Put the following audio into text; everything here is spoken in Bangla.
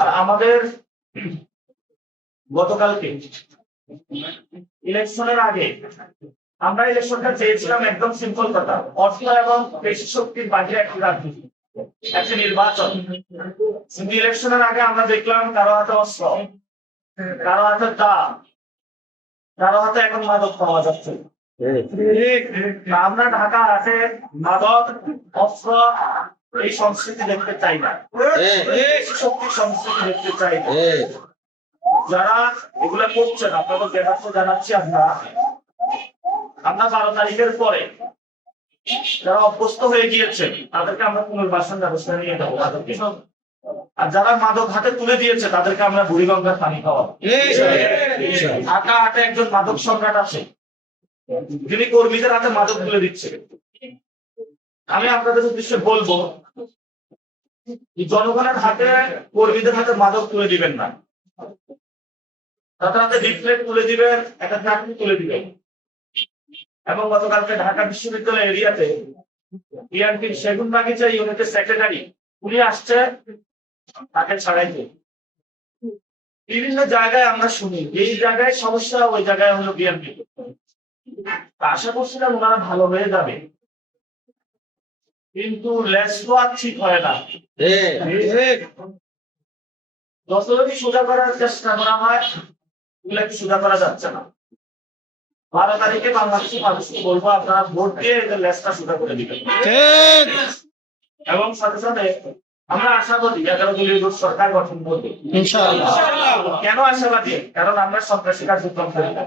আর আমাদের গতকালকে ইলেকশনের আগে আমরা ইলেকশনটা চেয়েছিলাম একদম সিম্পল কথা, অর্থ এবং পেশি শক্তির বাহিরে একটি রাজনীতি, একটা নির্বাচন। কিন্তু ইলেকশনের আগে আমরা দেখলাম কারো হাতে অস্ত্র, কারো হাতে দা, কারো হাতে এখন মাদক পাওয়া যাচ্ছে। আমরা ঢাকা হাতে মাদক, অস্ত্র এই সংস্কৃতি দেখতে চাই না, শক্তির সংস্কৃতি দেখতে চাই না। যারা এগুলা করছেন আপনাদের ব্যবস্থা জানাচ্ছি, আমরা 12 তারিখের পরে যারা অভ্যস্ত হয়ে গিয়েছেন তাদেরকে আমরা পুনর্বাসন ব্যবস্থা নিয়ে যাবো। আর যারা মাদক হাতে তুলে দিয়েছে তাদেরকে আমরা বুড়িগঙ্গার পানি খাওয়াবো। ঢাকা হাটে একজন মাদক সম্রাট আছে, যিনি কর্মীদের হাতে মাদক তুলে দিচ্ছে। আমি আপনাদের উদ্দেশ্যে বলবো, জনগণের হাতে কর্মীদের হাতে মাদক তুলে দিবেন না, তাদের হাতে লিফলেট তুলে দিবেন, একটা চাকরি তুলে দিবেন। এবং গতকালকে ঢাকা বিশ্ববিদ্যালয় এরিয়াতে বিএনপির সেগুনবাগিচা ইউনিটের সেক্রেটারি উনি আসছে, তাকে ছাড়াইতে। বিভিন্ন জায়গায় আমরা শুনি এই জায়গায় সমস্যা, ওই জায়গায় হলো বিএনপি। আশা করছিলাম ওনারা ভালো হয়ে যাবে, কিন্তু লেসও ঠিক হয় না। যতই সোজা করার চেষ্টা করা হয় এগুলোকে সোজা করা যাচ্ছে না। 12 তারিখে বাংলাদেশের মানুষকে বলবো আপনারা ভোট দিয়ে এদের লেসটা সোজা করে দিবেন। এবং সাথে সাথে আমরা আশাবাদী 11 দলীয় জোট সরকার গঠন করবে ইনশাআল্লাহ। কেন আশাবাদী? কারণ আমরা সন্ত্রাসী কার্যক্রম করি না।